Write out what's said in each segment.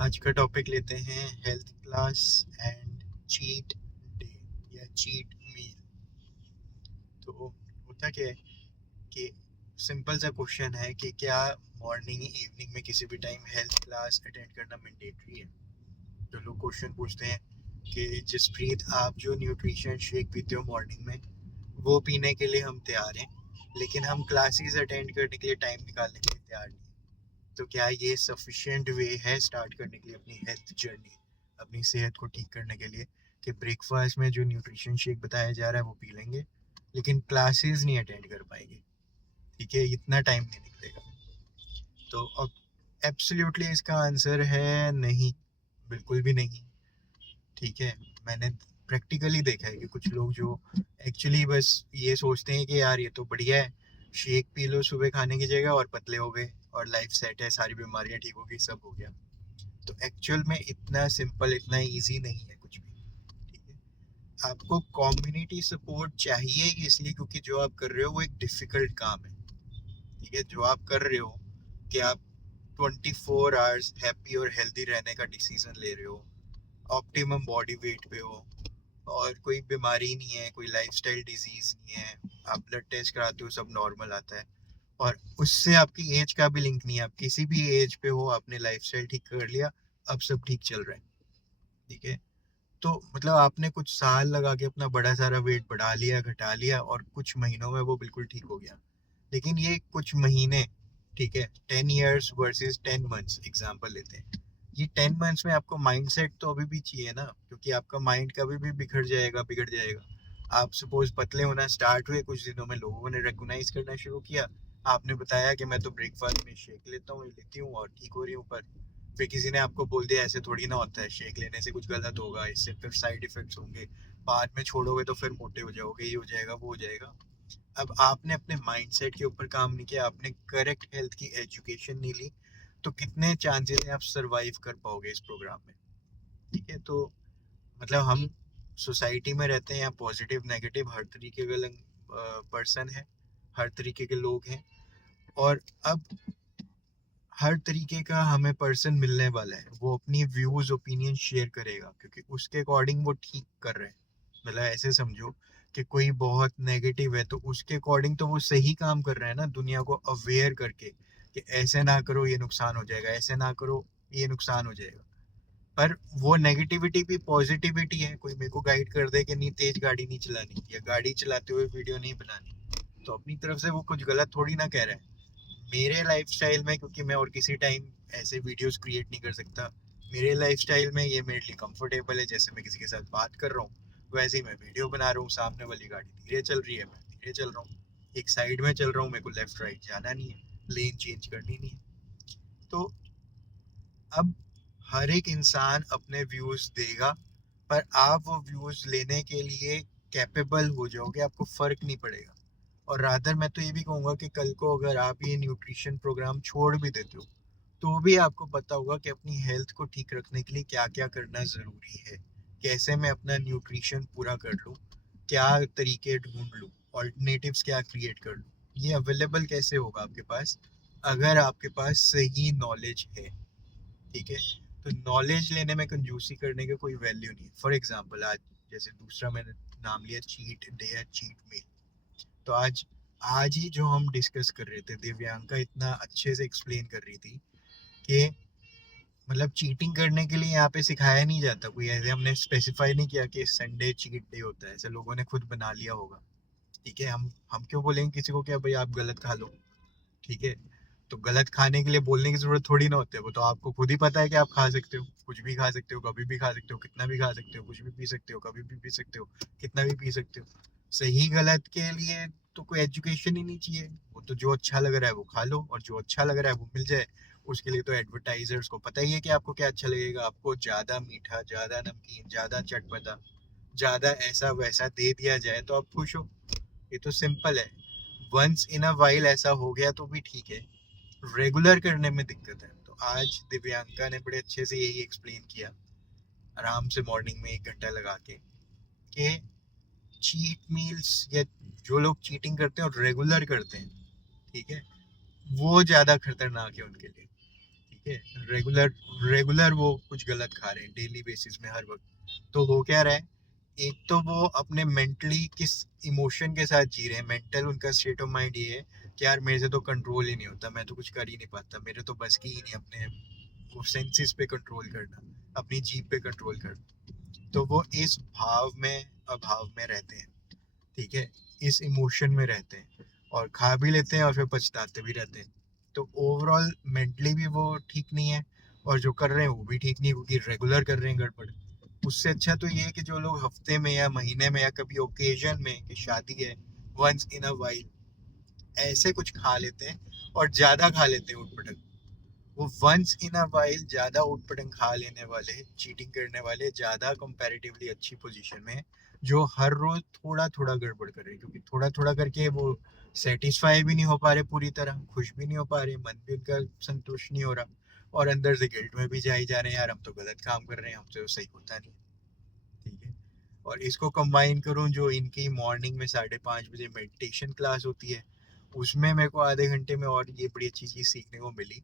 आज का टॉपिक लेते हैं health class and cheat day या चीट मील। तो होता क्या है कि सिंपल सा क्वेश्चन है कि क्या मॉर्निंग इवनिंग में किसी भी टाइम हेल्थ क्लास अटेंड करना मैंडेटरी है। तो लोग क्वेश्चन पूछते हैं कि जसप्रीत आप जो न्यूट्रिशन शेक पीते हो मॉर्निंग में वो पीने के लिए हम तैयार हैं, लेकिन हम क्लासेस अटेंड करने के लिए टाइम निकालने के लिए तैयार नहीं। तो क्या ये सफिशिएंट वे है स्टार्ट करने के लिए अपनी हेल्थ जर्नी, अपनी सेहत को ठीक करने के लिए, कि ब्रेकफास्ट में जो न्यूट्रिशन शेक बताया जा रहा है वो पी लेंगे लेकिन क्लासेस नहीं अटेंड कर पाएंगे। ठीक है, इतना टाइम नहीं निकलेगा। तो अब एब्सोल्युटली इसका आंसर है नहीं, बिल्कुल भी नहीं। ठीक है, मैंने प्रैक्टिकली देखा है कि कुछ लोग जो एक्चुअली बस ये सोचते हैं कि यार ये तो बढ़िया है, शेक पी लो सुबह खाने की जगह और पतले हो गए और लाइफ सेट है, सारी बीमारियां ठीक हो गई, सब हो गया। तो एक्चुअल में इतना सिंपल, इतना इजी नहीं है कुछ भी। ठीक है, आपको कम्युनिटी सपोर्ट चाहिए इसलिए क्योंकि जो आप कर रहे हो वो एक डिफिकल्ट काम है। ठीक है, जो आप कर रहे हो कि आप 24 आवर्स हैप्पी और हेल्दी रहने का डिसीजन ले रहे हो, ऑप्टिमम बॉडी वेट पे हो और कोई बीमारी नहीं है, कोई लाइफस्टाइल डिजीज नहीं है, आप ब्लड टेस्ट कराते हो सब नॉर्मल आता है और उससे आपकी एज का भी लिंक नहीं है, आप किसी भी एज पे हो, आपने लाइफस्टाइल ठीक कर लिया, अब सब ठीक चल रहा है। ठीक है, तो मतलब आपने कुछ साल लगा के अपना बड़ा सारा वेट बढ़ा लिया, घटा लिया और कुछ महीनों में वो बिल्कुल ठीक हो गया। लेकिन ये कुछ महीने, ठीक है, 10 years वर्सेस 10 months एग्जाम्पल लेते हैं। ये 10 months में आपको माइंडसेट तो अभी भी चाहिए ना, क्योंकि आपका माइंड कभी भी बिखर जाएगा, बिगड़ जाएगा। आप सपोज पतले होना स्टार्ट हुए, कुछ दिनों में लोगों ने रिकॉग्नाइज करना शुरू किया, आपने बताया कि मैं तो ब्रेकफास्ट में शेक लेता हूँ, लेती हूँ और ठीक हो रही हूँ, पर फिर किसी ने आपको बोल दिया ऐसे थोड़ी ना होता है, शेक लेने से कुछ गलत होगा, इससे फिर साइड इफेक्ट्स होंगे, बाद में छोड़ोगे तो फिर मोटे हो जाओगे, ये हो जाएगा, वो हो जाएगा। अब आपने अपने माइंडसेट के ऊपर काम नहीं किया, आपने करेक्ट हेल्थ की एजुकेशन नहीं ली, तो कितने चांसेस हैं आप सरवाइव कर पाओगे इस प्रोग्राम में। ठीक है, तो मतलब हम सोसाइटी में रहते हैं, यहाँ पॉजिटिव नेगेटिव हर तरीके के पर्सन है, हर तरीके के लोग हैं। और अब हर तरीके का हमें पर्सन मिलने वाला है, वो अपनी व्यूज ओपिनियन शेयर करेगा क्योंकि उसके अकॉर्डिंग वो ठीक कर रहे हैं। मतलब ऐसे समझो कि कोई बहुत नेगेटिव है तो उसके अकॉर्डिंग तो वो सही काम कर रहा है ना, दुनिया को अवेयर करके कि ऐसे ना करो ये नुकसान हो जाएगा, ऐसे ना करो ये नुकसान हो जाएगा। पर वो नेगेटिविटी भी पॉजिटिविटी है, कोई मेरे को गाइड कर दे कि नहीं तेज गाड़ी नहीं चलानी या गाड़ी चलाते हुए वीडियो नहीं बनानी, तो अपनी तरफ से वो कुछ गलत थोड़ी ना कह रहा है। मेरे लाइफस्टाइल में, क्योंकि मैं और किसी टाइम ऐसे वीडियोस क्रिएट नहीं कर सकता, मेरे लाइफस्टाइल में ये मेरे लिए कंफर्टेबल है, जैसे मैं किसी के साथ बात कर रहा हूँ वैसे ही मैं वीडियो बना रहा हूँ, सामने वाली गाड़ी धीरे चल रही है, मैं धीरे चल रहा हूँ, एक साइड में चल रहा हूँ, मेरे को लेफ्ट राइट जाना नहीं है, लेन चेंज करनी नहीं है। तो अब हर एक इंसान अपने व्यूज देगा, पर आप वो व्यूज लेने के लिए कैपेबल हो जाओगे, आपको फर्क नहीं पड़ेगा। और रादर मैं तो ये भी कहूंगा कि कल को अगर आप ये न्यूट्रिशन प्रोग्राम छोड़ भी देते हो तो भी आपको पता होगा कि अपनी हेल्थ को ठीक रखने के लिए क्या क्या करना जरूरी है, कैसे मैं अपना न्यूट्रिशन पूरा कर लूँ, क्या तरीके ढूंढ लूँ, ऑल्टरनेटिव्स क्या क्रिएट कर लूँ। ये अवेलेबल कैसे होगा आपके पास, अगर आपके पास सही नॉलेज है। ठीक है, तो नॉलेज लेने में कंजूसी करने का कोई वैल्यू नहीं है। फॉर एग्जाम्पल आज जैसे दूसरा मैंने नाम लिया चीट डे या चीट मील, तो आज आज ही जो हम डिस्कस कर रहे थे, दिव्यांका इतना अच्छे से एक्सप्लेन कर रही थी कि मतलब चीटिंग करने के लिए यहाँ पे सिखाया नहीं जाता, कोई ऐसे हमने स्पेसिफाई नहीं किया कि संडे चीट डे होता है, ऐसे लोगों ने खुद बना लिया होगा। ठीक है, हम क्यों बोलेंगे किसी को कि भाई आप गलत खा लो। ठीक है, तो गलत खाने के लिए बोलने की जरूरत थोड़ी ना होती है, वो तो आपको खुद ही पता है कि आप खा सकते हो, कुछ भी खा सकते हो, कभी भी खा सकते हो, कितना भी खा सकते हो, कुछ भी पी सकते हो, कभी भी पी सकते हो, कितना भी पी सकते हो। सही गलत के लिए तो कोई एजुकेशन ही नहीं चाहिए, वो तो जो अच्छा लग रहा है वो खा लो और जो अच्छा लग रहा है वो मिल जाए। उसके लिए तो एडवर्टाइजर्स को पता ही है कि आपको क्या अच्छा लगेगा, आपको ज्यादा मीठा, ज्यादा नमकीन, ज्यादा चटपटा, ज्यादा ऐसा वैसा दे दिया जाए तो आप खुश हो। ये तो सिंपल है। वंस इन अ वाइल ऐसा हो गया तो भी ठीक है, रेगुलर करने में दिक्कत है। तो आज दिव्यांका ने बड़े अच्छे से यही एक्सप्लेन किया, आराम से मॉर्निंग में 1 घंटा लगा के, कि चीट मील्स या जो लोग चीटिंग करते हैं और रेगुलर करते हैं, ठीक है, वो ज्यादा खतरनाक है उनके लिए। ठीक ठीक है। रेगुलर रेगुलर वो कुछ गलत खा रहे हैं डेली बेसिस में हर वक्त। तो हो क्या रहा है, एक तो वो अपने मेंटली किस इमोशन के साथ जी रहे हैं, मेंटल उनका स्टेट ऑफ माइंड ये है कि यार मेरे से तो कंट्रोल ही नहीं होता, मैं तो कुछ कर ही नहीं पाता, मेरे तो बस की ही नहीं अपने वो सेंसेस पे कंट्रोल करना, अपनी जीभ पे कंट्रोल करना। तो वो इस भाव में अभाव में रहते हैं, ठीक है, इस इमोशन में रहते हैं और खा भी लेते हैं और फिर पछताते भी रहते हैं। तो ओवरऑल मेंटली भी वो ठीक नहीं है और जो कर रहे हैं वो भी ठीक नहीं है, क्योंकि रेगुलर कर रहे हैं गड़बड़। उससे अच्छा तो ये है कि जो लोग हफ्ते में या महीने में या कभी ओकेजन में कि शादी है, वंस इन अ वाइल ऐसे कुछ खा लेते हैं और ज्यादा खा लेते हैं उठपटंग। वो वंस इन अ वाइल ज्यादा उठपटंग खा लेने वाले, चीटिंग करने वाले ज्यादा कंपैरेटिवली अच्छी पोजीशन में है, जो हर रोज थोड़ा थोड़ा गड़बड़ कर रहे हैं, क्योंकि थोड़ा थोड़ा करके वो सेटिस्फाई भी नहीं हो पा रहे, पूरी तरह खुश भी नहीं हो पा रहे, मन भी उनका संतुष्ट नहीं हो रहा और अंदर से गिल्ट में भी जाए जा रहे हैं, यार हम तो गलत काम कर रहे हैं, हमसे तो सही होता नहीं। ठीक है। और इसको कंबाइन करूं जो इनकी मॉर्निंग में 5:30 बजे मेडिटेशन क्लास होती है, उसमें मेरे को आधे घंटे में और ये बड़ी अच्छी चीज सीखने को मिली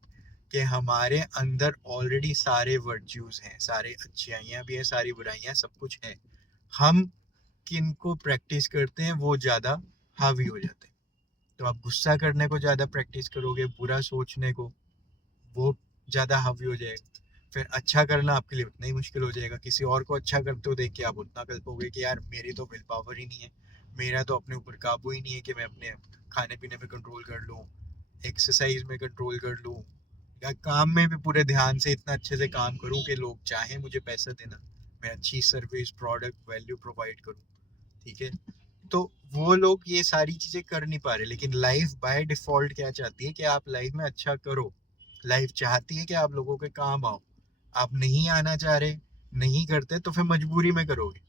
कि हमारे अंदर ऑलरेडी सारे वर्च्यूज हैं, सारे अच्छाइयाँ भी हैं, सारी बुराइयाँ, सब कुछ है। हम किन को प्रैक्टिस करते हैं वो ज्यादा हावी हो जाते हैं। तो आप गुस्सा करने को ज्यादा प्रैक्टिस करोगे, बुरा सोचने को, वो ज़्यादा हावी हो जाएगा। फिर अच्छा करना आपके लिए उतना ही मुश्किल हो जाएगा, किसी और को अच्छा करते हो देख के आप उतना कल्पोगे कि यार मेरी तो विल पावर ही नहीं है, मेरा तो अपने ऊपर काबू ही नहीं है कि मैं अपने खाने पीने पे कंट्रोल कर लूँ, एक्सरसाइज में कंट्रोल कर लूँ, या काम में भी पूरे ध्यान से इतना अच्छे से काम करूँ कि लोग चाहें मुझे पैसा देना, मैं अच्छी सर्विस प्रोडक्ट वैल्यू प्रोवाइड करूँ। ठीक है। तो वो लोग ये सारी चीजें कर नहीं पा रहे, लेकिन लाइफ बाय डिफॉल्ट क्या चाहती है कि आप लाइफ में अच्छा करो। लाइफ चाहती है कि आप लोगों के काम आओ। आप नहीं आना चाह रहे, नहीं करते, तो फिर मजबूरी में करोगे।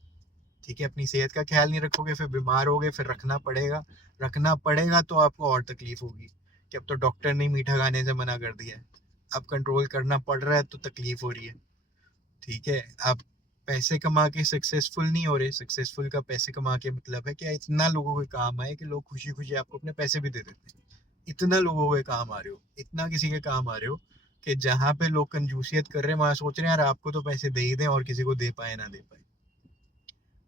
ठीक है। अपनी सेहत का ख्याल नहीं रखोगे, फिर बीमार होगे, फिर रखना पड़ेगा। रखना पड़ेगा तो आपको और तकलीफ होगी कि अब तो डॉक्टर ने मीठा खाने से मना कर दिया है, अब कंट्रोल करना पड़ रहा है तो तकलीफ हो रही है। ठीक है। आप पैसे कमा के सक्सेसफुल नहीं हो रहे, सक्सेसफुल का पैसे कमा के मतलब है कि इतना लोगों के काम आए कि लोग खुशी खुशी आपको अपने पैसे भी दे देते हैं। इतना लोगों के काम आ रहे हो, इतना किसी के काम आ रहे हो कि जहाँ पे लोग कंजूसियत कर रहे हैं वहां सोच रहे हैं यार आपको तो पैसे दे ही दें और किसी को दे पाए ना दे पाए।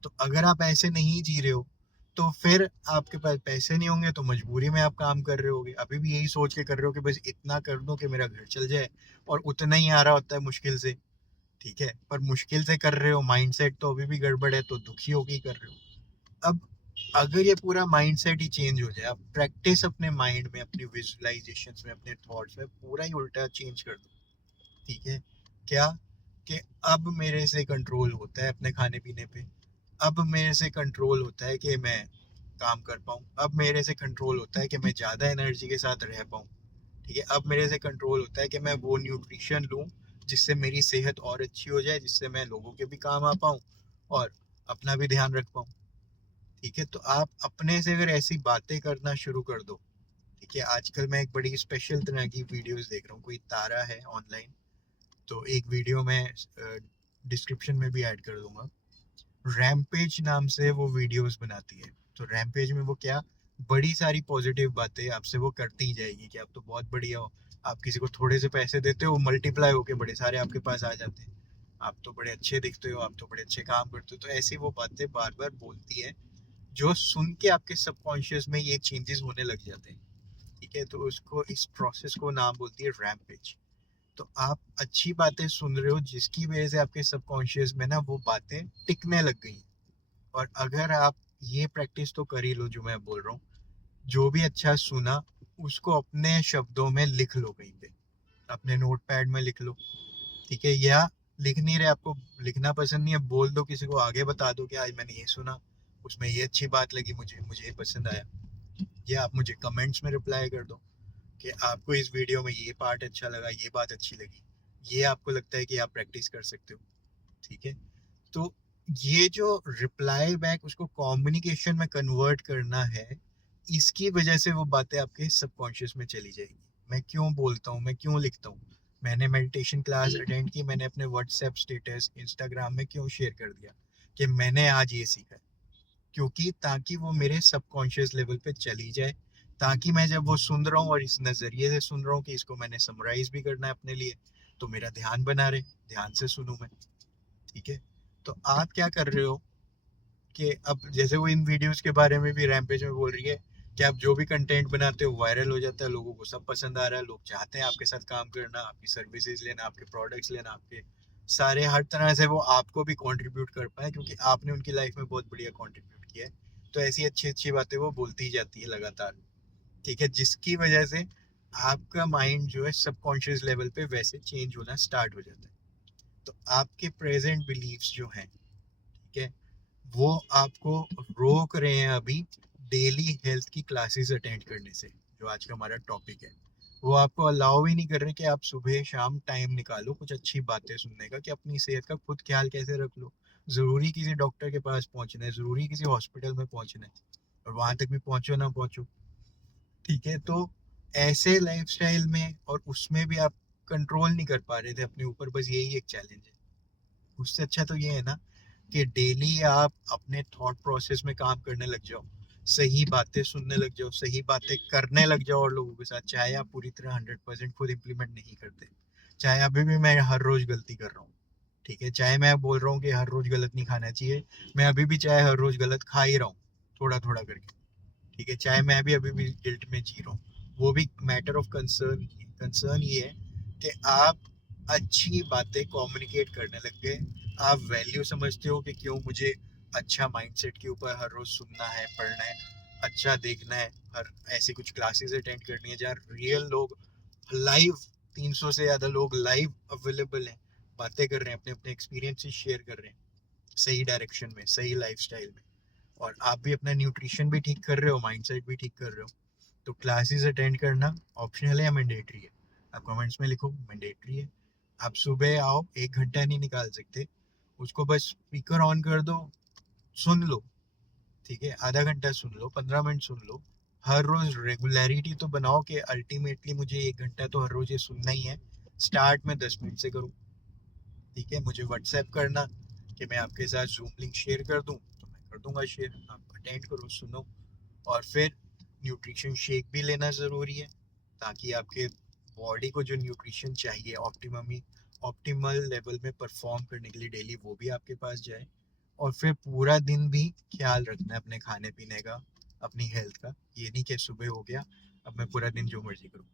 तो अगर आप ऐसे नहीं जी रहे हो तो फिर आपके पास पैसे नहीं होंगे, तो मजबूरी में आप काम कर रहे होगे, अभी भी यही सोच के कर रहे हो कि बस इतना कर दो कि मेरा घर चल जाए, और उतना ही आ रहा होता है मुश्किल से। ठीक है। पर मुश्किल से कर रहे हो, माइंडसेट तो अभी भी गड़बड़ है, तो दुखी होके ही कर रहे हो। अब अगर ये पूरा माइंडसेट ही चेंज हो जाए, आप प्रैक्टिस अपने माइंड में, अपनी विजुअलाइजेशंस में, अपने थॉट्स में पूरा ही उल्टा चेंज कर दो। ठीक है। क्या? कि अब मेरे से कंट्रोल होता है अपने खाने पीने पे, अब मेरे से कंट्रोल होता है कि मैं काम कर पाऊँ, अब मेरे से कंट्रोल होता है कि मैं ज़्यादा एनर्जी के साथ रह पाऊँ। ठीक है। अब मेरे से कंट्रोल होता है कि मैं वो न्यूट्रिशन लूँ जिससे मेरी सेहत और अच्छी हो जाए, जिससे मैं लोगों के भी काम आ पाऊँ और अपना भी ध्यान रख पाऊँ। ठीक है। तो आप अपने से अगर ऐसी बातें करना शुरू कर दो। ठीक है। आजकल मैं एक बड़ी स्पेशल तरह की वीडियोस देख रहा हूँ, कोई तारा है ऑनलाइन, तो एक वीडियो मैं डिस्क्रिप्शन में भी ऐड कर दूंगा। रैम्पेज नाम से वो वीडियोस बनाती है। तो रैम्पेज में वो क्या, बड़ी सारी पॉजिटिव बातें आपसे वो करती ही जाएगी कि आप तो बहुत बढ़िया हो। आप किसी को थोड़े से पैसे देते हो, मल्टीप्लाई होके बड़े सारे आपके पास आ जाते हैं। आप तो बड़े अच्छे दिखते हो, आप तो बड़े अच्छे काम करते हो। तो ऐसी वो बातें बार बार बोलती है, जो सुन के आपके सबकॉन्शियस में ये चेंजेस होने लग जाते हैं। ठीक है। तो उसको, इस प्रोसेस को नाम बोलती है रैम्पेज। तो आप अच्छी बातें सुन रहे हो जिसकी वजह से आपके सबकॉन्शियस में ना वो बातें टिकने लग गई। और अगर आप ये प्रैक्टिस तो कर ही लो जो मैं बोल रहा हूँ, जो भी अच्छा सुना उसको अपने शब्दों में लिख लो कहीं पे, अपने नोट पैड में लिख लो। ठीक है। या लिख नहीं रहे, आपको लिखना पसंद नहीं है, बोल दो किसी को, आगे बता दो कि आज मैंने ये सुना, उसमें ये अच्छी बात लगी मुझे, मुझे ये पसंद आया। या आप मुझे कमेंट्स में रिप्लाई कर दो कि आपको इस वीडियो में ये पार्ट अच्छा लगा, ये बात अच्छी लगी, ये आपको लगता है कि आप प्रैक्टिस कर सकते हो। ठीक है। तो ये जो रिप्लाई बैक, उसको कम्युनिकेशन में कन्वर्ट करना है, इसकी वजह से वो बातें आपके सबकॉन्शियस में चली जाएगी। मैं क्यों बोलता हूँ, मैं क्यों लिखता हूँ, मैंने मेडिटेशन क्लास अटेंड की, मैंने अपने व्हाट्सएप स्टेटस इंस्टाग्राम में क्यों शेयर कर दिया कि मैंने आज ये सीखा है, क्योंकि ताकि वो मेरे सबकॉन्शियस लेवल पे चली जाए, ताकि मैं जब वो सुन रहा हूँ और इस नज़रिए से सुन रहा हूँ कि इसको मैंने समराइज भी करना है अपने लिए, तो मेरा ध्यान बना रहे, ध्यान से सुनूं मैं। ठीक है, तो आप क्या कर रहे हो कि अब जैसे वो इन वीडियोस के बारे में भी रैम्पेज में बोल रही है कि आप जो भी कंटेंट बनाते हो वायरल हो जाता है, लोगों को सब पसंद आ रहा है, लोग चाहते हैं आपके साथ काम करना, आपकी सर्विसेज लेना, आपके प्रोडक्ट्स लेना, आपके सारे हर तरह से वो आपको भी कंट्रीब्यूट कर पाए क्योंकि आपने उनकी लाइफ में बहुत बढ़िया कंट्रीब्यूट किया है। तो ऐसी अच्छी अच्छी बातें वो बोलती ही जाती है लगातार। ठीक है, जिसकी वजह से आपका माइंड जो है सबकॉन्शियस लेवल पे वैसे चेंज होना स्टार्ट हो जाता है। तो आपके प्रेजेंट बिलीव्स जो हैं, ठीक है, वो आपको रोक रहे हैं अभी डेली हेल्थ की क्लासेस अटेंड करने से, जो आज का हमारा टॉपिक है। वो आपको अलाउ ही नहीं कर रहे कि आप सुबह शाम टाइम निकालो कुछ अच्छी बातें सुनने का, कि अपनी सेहत का खुद ख्याल कैसे रख लो। जरूरी किसी डॉक्टर के पास पहुंचना है, जरूरी किसी हॉस्पिटल में पहुंचना है, और वहां तक भी पहुंचो ना पहुंचो। ठीक है, तो ऐसे लाइफस्टाइल में और उसमें भी आप कंट्रोल नहीं कर पा रहे थे अपने ऊपर, बस यही एक चैलेंज है। उससे अच्छा तो ये है ना कि डेली आप अपने थॉट प्रोसेस में काम करने लग जाओ, सही बातें सुनने लग जाओ, सही बातें करने लग जाओ और लोगों के साथ, चाहे आप पूरी तरह 100% खुद इम्प्लीमेंट नहीं करते, चाहे अभी भी मैं हर रोज गलती कर रहा हूँ। ठीक है, चाहे मैं बोल रहा हूँ कि हर रोज गलत नहीं खाना चाहिए, मैं अभी भी चाहे हर रोज गलत खा ही रहा हूँ, थोड़ा थोड़ा करके। ठीक है, चाहे मैं भी अभी भी गिल्ट में जी रहा हूँ, वो भी मैटर ऑफ कंसर्न। कंसर्न ये है कि आप अच्छी बातें कम्युनिकेट करने लग गए। आप वैल्यू समझते हो कि क्यों मुझे अच्छा माइंडसेट के ऊपर हर रोज सुनना है, पढ़ना है, अच्छा देखना है, हर ऐसी कुछ क्लासेस अटेंड करनी है जहाँ रियल लोग लाइव, 300 से ज्यादा लोग लाइव अवेलेबल हैं, बातें कर रहे हैं, अपने अपने एक्सपीरियंसेस शेयर कर रहे हैं, सही डायरेक्शन में, सही लाइफस्टाइल में। और आप भी अपना न्यूट्रिशन भी ठीक कर रहे हो, माइंडसेट भी ठीक कर रहे हो। तो क्लासेस अटेंड करना ऑप्शनल है या मैंडेटरी है? आप कमेंट्स में लिखो मैंडेटरी है। आप सुबह आओ, 1 घंटा नहीं निकाल सकते, उसको बस स्पीकर ऑन कर दो, सुन लो। ठीक है, आधा घंटा सुन लो, 15 मिनट सुन लो। हर रोज रेगुलरिटी तो बनाओ कि अल्टीमेटली मुझे 1 घंटा तो हर रोज ये सुनना ही है। स्टार्ट में 10 मिनट से करूँ। ठीक है, मुझे व्हाट्सएप करना कि मैं आपके साथ जूम लिंक शेयर कर दूं, तो मैं कर दूंगा शेयर, आप अटेंड करो, सुनो। और फिर न्यूट्रिशन शेक भी लेना ज़रूरी है, ताकि आपके बॉडी को जो न्यूट्रिशन चाहिए ऑप्टिममी ऑप्टिमल लेवल में परफॉर्म करने के लिए डेली, वो भी आपके पास जाए। और फिर पूरा दिन भी ख्याल रखना है अपने खाने पीने का, अपनी हेल्थ का। ये नहीं कि सुबह हो गया अब मैं पूरा दिन जो मर्जी करूँ।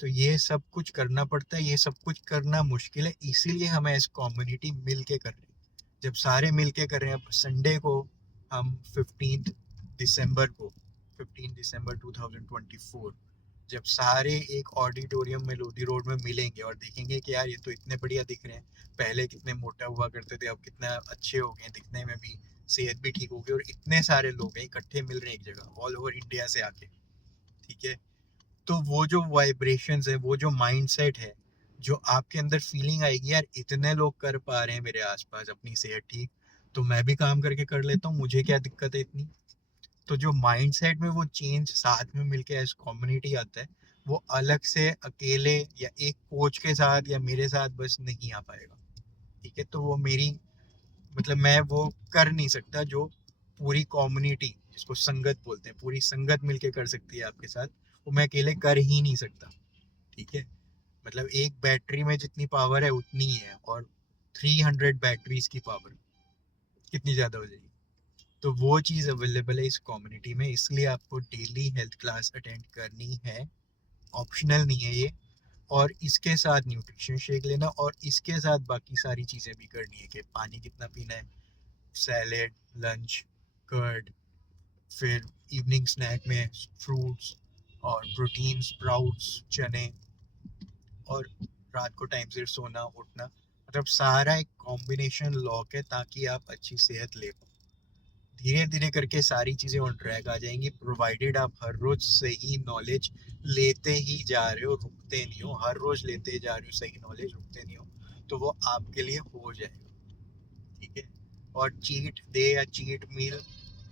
तो ये सब कुछ करना पड़ता है, ये सब कुछ करना मुश्किल है, इसीलिए हम एज कम्युनिटी मिल के कर रहे हैं। जब सारे मिल के कर रहे हैं, अब संडे को हम 15 दिसंबर को, 15 दिसंबर 2024, जब सारे एक ऑडिटोरियम में लोधी रोड में मिलेंगे और देखेंगे कि यार ये तो इतने बढ़िया दिख रहे हैं, पहले कितने मोटा हुआ करते थे, अब कितना अच्छे हो गए दिखने में भी, सेहत भी ठीक हो गई, और इतने सारे लोग हैं इकट्ठे मिल रहे हैं एक जगह ऑल ओवर इंडिया से आके। ठीक है, तो वो जो वाइब्रेशंस है, वो जो माइंडसेट है, जो आपके अंदर फीलिंग आएगी यार इतने लोग कर पा रहे हैं मेरे आसपास अपनी सेहत ठीक, तो मैं भी काम करके कर लेता हूँ, मुझे क्या दिक्कत है इतनी। तो जो माइंडसेट में वो चेंज साथ में मिलके एज कम्युनिटी आता है, वो अलग से अकेले या एक कोच के साथ या मेरे साथ बस नहीं आ पाएगा। ठीक है, तो वो मेरी, मतलब मैं वो कर नहीं सकता जो पूरी कम्युनिटी, जिसको संगत बोलते हैं, पूरी संगत मिलके कर सकती है आपके साथ, वो मैं अकेले कर ही नहीं सकता। ठीक है, मतलब एक बैटरी में जितनी पावर है उतनी ही है, और 300 बैटरीज की पावर कितनी ज़्यादा हो जाएगी। तो वो चीज़ अवेलेबल है इस कम्युनिटी में, इसलिए आपको डेली हेल्थ क्लास अटेंड करनी है, ऑप्शनल नहीं है ये। और इसके साथ न्यूट्रिशन शेक लेना, और इसके साथ बाकी सारी चीज़ें भी करनी है, कि पानी कितना पीना है, सैलेड, लंच, कर्ड, फिर इवनिंग स्नैक में फ्रूट्स और प्रोटीन, स्प्राउट्स, चने, और रात को टाइम से सोना उठना। मतलब सारा एक कॉम्बिनेशन लॉक है ताकि आप अच्छी सेहत ले पाओ। धीरे धीरे करके सारी चीज़ें ऑन ट्रैक आ जाएंगी, प्रोवाइडेड आप हर रोज सही नॉलेज लेते ही जा रहे हो, रुकते नहीं हो, हर रोज लेते जा रहे हो सही नॉलेज, रुकते नहीं हो, तो वो आपके लिए हो जाएगा। ठीक है, और चीट डे या चीट मील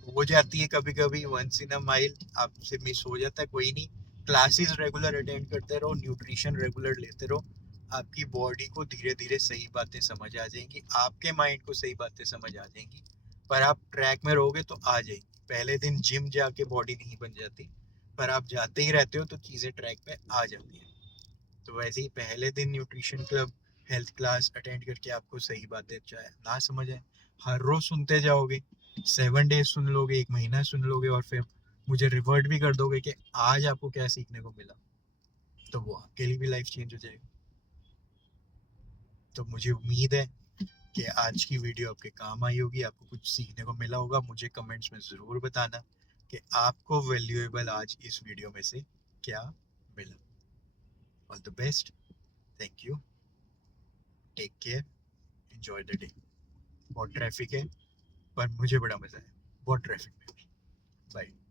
हो जाती है कभी कभी, वंस इन अ माइल आपसे मिस हो जाता है, कोई नहीं। क्लासेस रेगुलर अटेंड करते रहो, न्यूट्रिशन रेगुलर लेते रहो, आपकी बॉडी को धीरे धीरे सही बातें समझ आ जाएंगी, आपके माइंड को सही बातें समझ आ जाएंगी। पर आप ट्रैक में रहोगे तो आ जाएंगी। पहले दिन जिम जाके बॉडी नहीं बन जाती, पर आप जाते ही रहते हो तो चीज़ें ट्रैक पे आ जाती हैं। तो वैसे ही पहले दिन nutrition club health class attend करके आपको सही बातें चाहे ना समझ आए, हर रोज सुनते जाओगे, 7 डेज सुन लोगे, 1 महीना सुन लोगे, और फिर मुझे रिवर्ट भी कर दोगे कि आज आपको क्या सीखने को मिला, तो वो आपके लिए भी लाइफ चेंज हो जाएगी। तो मुझे उम्मीद है कि आज की वीडियो आपके काम आई होगी, आपको कुछ सीखने को मिला होगा। मुझे कमेंट्स में ज़रूर बताना कि आपको वैल्यूएबल आज इस वीडियो में से क्या मिला। All the best, thank you, take care, enjoy the day. बहुत ट्रैफिक है पर मुझे बड़ा मज़ा आया, बहुत ट्रैफिक में। बाय।